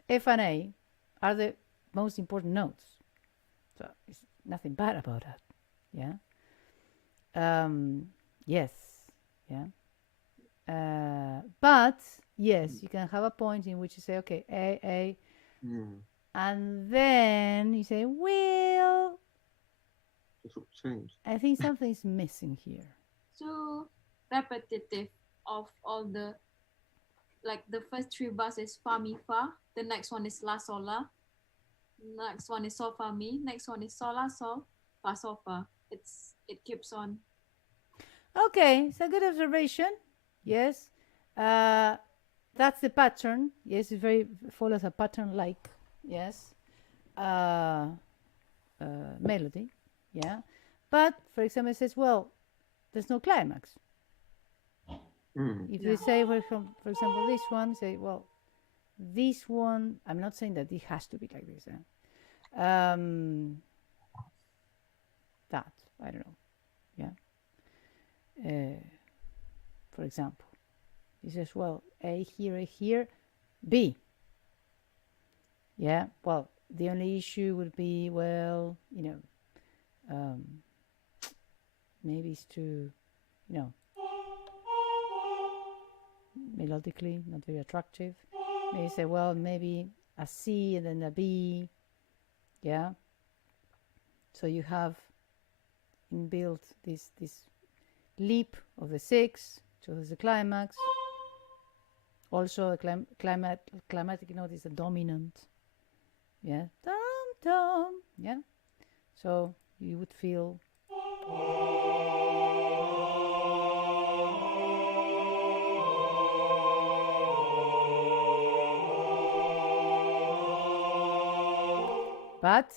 F and A are the most important notes. So it's nothing bad about that, yeah? Yes, yeah. But yes, you can have a point in which you say, okay, A, and then you say, well, I think something's missing here. So repetitive of all the, like the first three bars is fa mi fa, the next one is la sol la, next one is sol fa mi, next one is sol la sol, fa sol fa. It keeps on. Okay, it's a good observation. Yes, that's the pattern. Yes, it very follows a pattern like, yes, melody. Yeah, but for example, it says, well, there's no climax. If you say, for example, this one, say, well, this one, I'm not saying that it has to be like this. That, I don't know. Yeah. For example, he says, well, A here, B. Yeah, well, the only issue would be, well, maybe it's too, melodically not very attractive. Maybe say, well, maybe a C and then a B. Yeah. So you have inbuilt this leap of the six to the climax. Also, a climatic note is a dominant. Yeah, dum dum. Yeah, so you would feel. But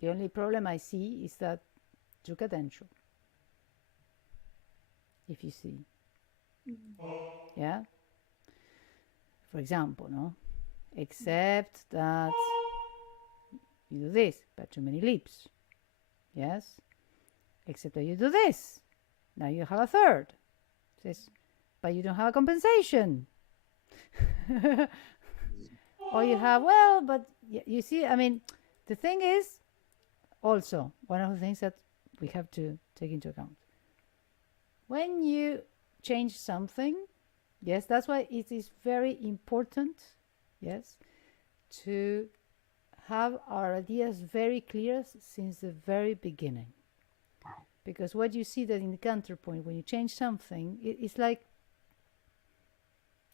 the only problem I see is that too cadential. If you see. Yeah. For example, no? Except that you do this, but too many leaps. Yes? Except that you do this. Now you have a third. Says, but you don't have a compensation. Or you have, well, but you see, I mean, the thing is, also, one of the things that we have to take into account. When you change something, yes, that's why it is very important, yes, to have our ideas very clear since the very beginning. Because what you see that in the counterpoint, when you change something, it's like,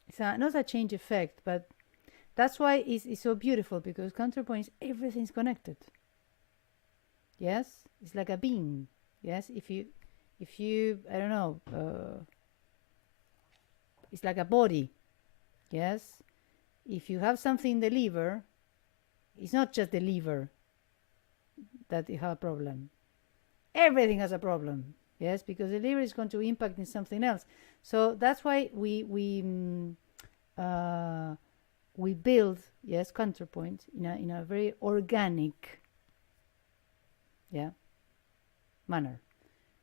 it's not a change effect, but that's why it's so beautiful, because counterpoints, everything's connected. Yes, it's like a beam. Yes, if you I don't know, it's like a body. Yes, if you have something in the liver, it's not just the liver that you have a problem. Everything has a problem. Yes, because the liver is going to impact in something else. So that's why we build, yes, counterpoint in a very organic, yeah, manner.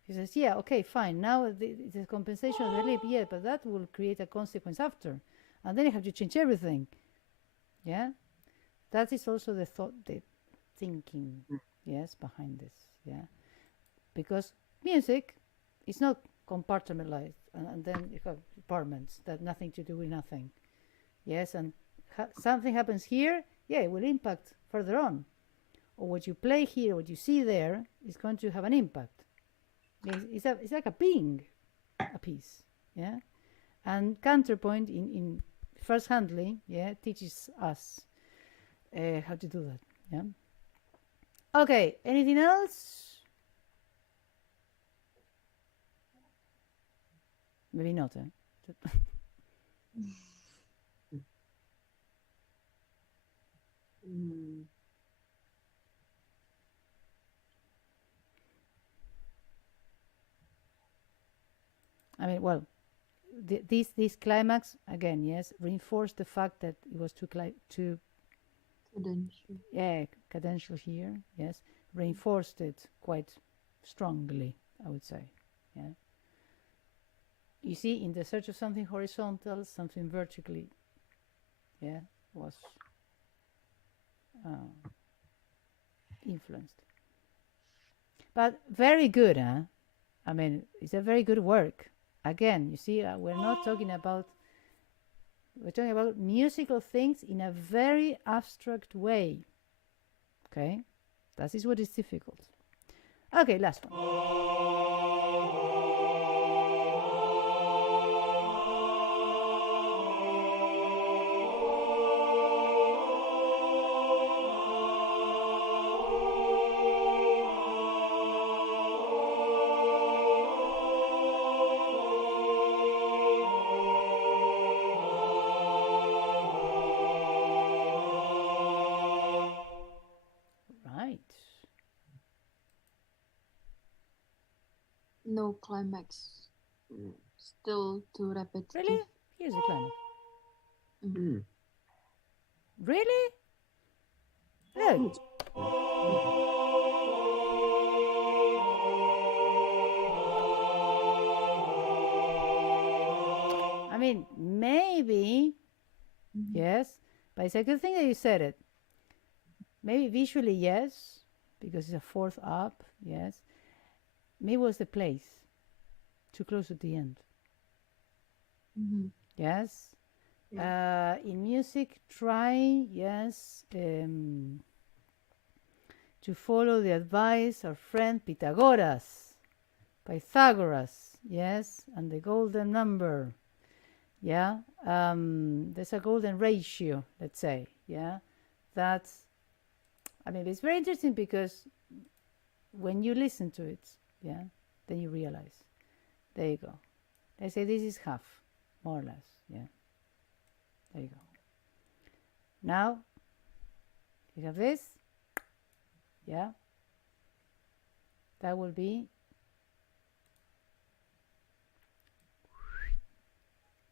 He says, yeah, okay, fine. Now the compensation of the lip, yeah, but that will create a consequence after, and then you have to change everything. Yeah, that is also the thought, the thinking, yes, behind this. Yeah, because music is not compartmentalized, and then you have departments that nothing to do with nothing. Yes, and something happens here, yeah, it will impact further on. Or what you play here, what you see there, is going to have an impact. It's like a ping, a piece, yeah. And counterpoint in first handling, yeah, teaches us how to do that. Yeah. Okay. Anything else? Maybe not. I mean, well, this climax again, yes, reinforced the fact that it was too Cadential. Yeah, cadential here. Yes, reinforced it quite strongly, I would say. Yeah. You see, in the search of something horizontal, something vertically, yeah, was influenced. But very good, huh? I mean, it's a very good work. Again, you see, we're talking about musical things in a very abstract way. Okay? That is what is difficult. Okay, last one. Right. No climax. Still too repetitive. Really? Here's the climax. Mm. Really? Look. I mean, maybe, yes, but it's a good thing that you said it. Maybe visually, yes, because it's a fourth up, yes. Maybe it was the place, too close at the end. Yes. Yeah. In music, try, yes, to follow the advice of friend Pythagoras, yes, and the golden number. Yeah, there's a golden ratio, let's say. Yeah, that's, I mean, it's very interesting because when you listen to it, yeah, then you realize. There you go. They say this is half, more or less. Yeah, there you go. Now you have this. Yeah, that will be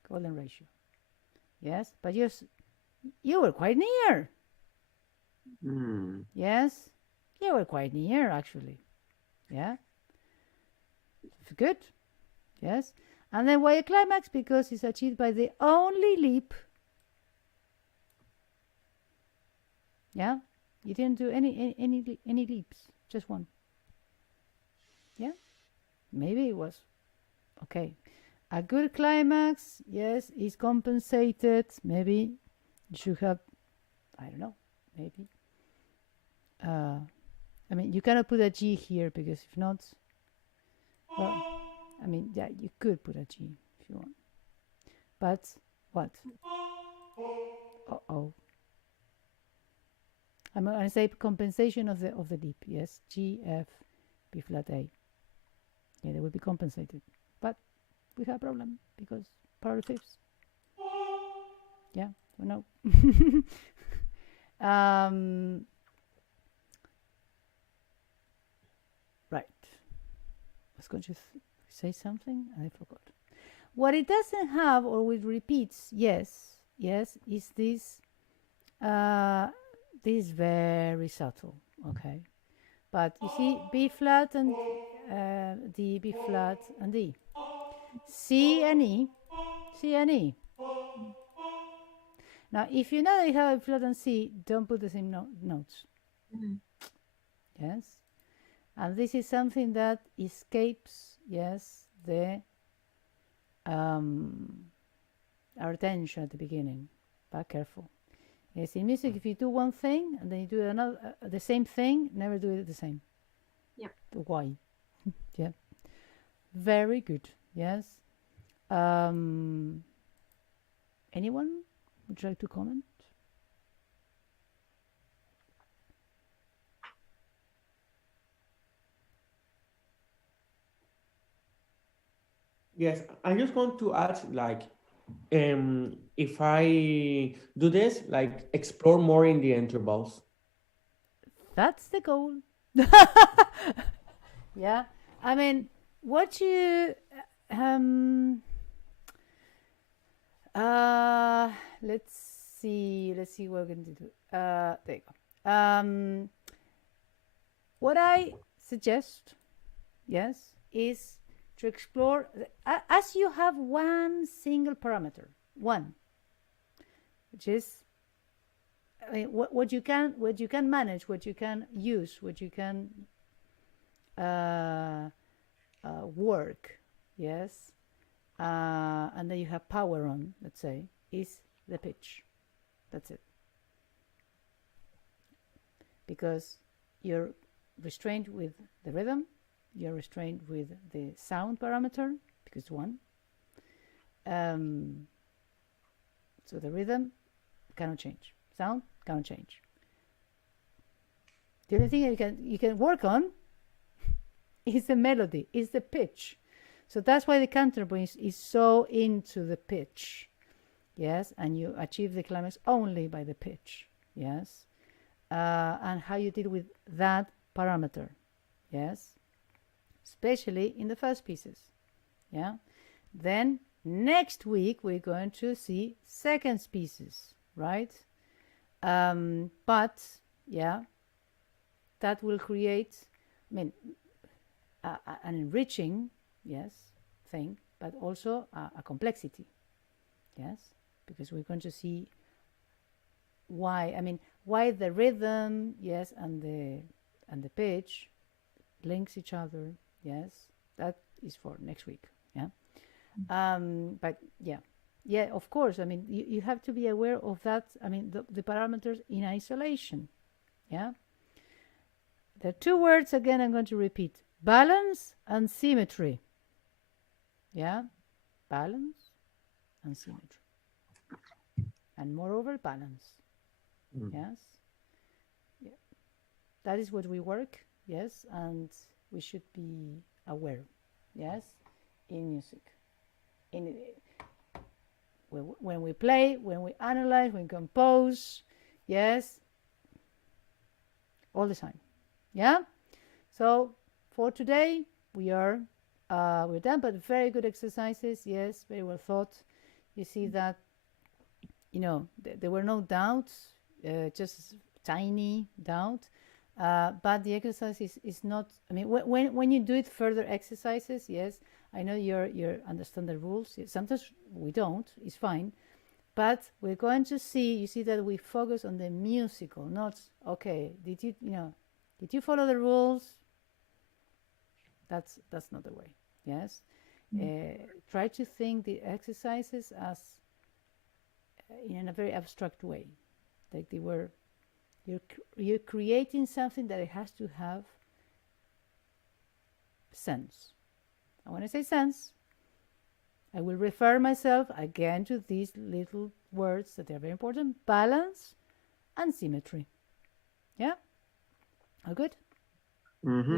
golden ratio. Yes, but you were quite near. Yes, you were quite near actually. Yeah, good. Yes, and then why a climax? Because it's achieved by the only leap. Yeah, you didn't do any leaps, just one. Yeah, maybe it was okay. A good climax, yes, is compensated. Maybe you should have, I don't know, maybe. I mean, you cannot put a G here because if not, well, I mean, yeah, you could put a G if you want. But what? Uh-oh. I'm going to say compensation of the leap. Yes, G, F, B flat A. Yeah, they will be compensated. But we have a problem because parallel fifths. Yeah, we know. Right. I was going to say something and I forgot. What it doesn't have, or it repeats, yes, is this. This is very subtle, okay? But you see, B flat and D, B flat and D. C and E, C and E. Now, if you know that you have a flat and C, don't put the same notes. Yes? And this is something that escapes, yes, our attention at the beginning. But careful. Yes, in music, if you do one thing and then you do another, the same thing, never do it the same. Yep. Why? Yeah. Very good. Yes. Anyone would you like to comment? Yes, I just want to add, like, if I do this, like, explore more in the intervals. That's the goal. Yeah. I mean, what you let's see what we're going to do. There you go. What I suggest, yes, is to explore as you have one single parameter, which is, I mean, what you can manage, what you can use, what you can work, yes, and then you have power on, let's say, is the pitch. That's it. Because you're restrained with the rhythm, you're restrained with the sound parameter, because one. So the rhythm cannot change. Sound cannot change. The only thing you can work on is the melody, is the pitch. So that's why the counterpoint is so into the pitch. Yes, and you achieve the climax only by the pitch. Yes, and how you deal with that parameter. Yes, especially in the first pieces. Yeah, then next week we're going to see second pieces, right? But yeah, that will create, I mean, an enriching, yes, thing, but also a complexity, yes, because we're going to see why the rhythm, yes, and the pitch links each other, yes. That is for next week, yeah. But yeah, of course. I mean, you have to be aware of that. I mean, the parameters in isolation, yeah. There are two words again. I'm going to repeat: balance and symmetry. Yeah, balance and symmetry, and moreover, balance. Yes, yeah. That is what we work. Yes, and we should be aware. Yes, in music, when we play, when we analyze, when we compose. Yes, all the time. Yeah. So for today we're done, but very good exercises. Yes, very well thought. You see that, you know, there were no doubts, just tiny doubt. But the exercise is not, I mean, when you do it further exercises, yes, I know you understand the rules. Sometimes we don't, it's fine. But we're going to see, you see that we focus on the musical, not, okay, did you follow the rules? That's not the way, yes. Try to think the exercises as in a very abstract way, like they were, you're creating something that it has to have sense. And when I say sense, I will refer myself again to these little words that are very important: balance and symmetry. Yeah? All good? Mm-hmm.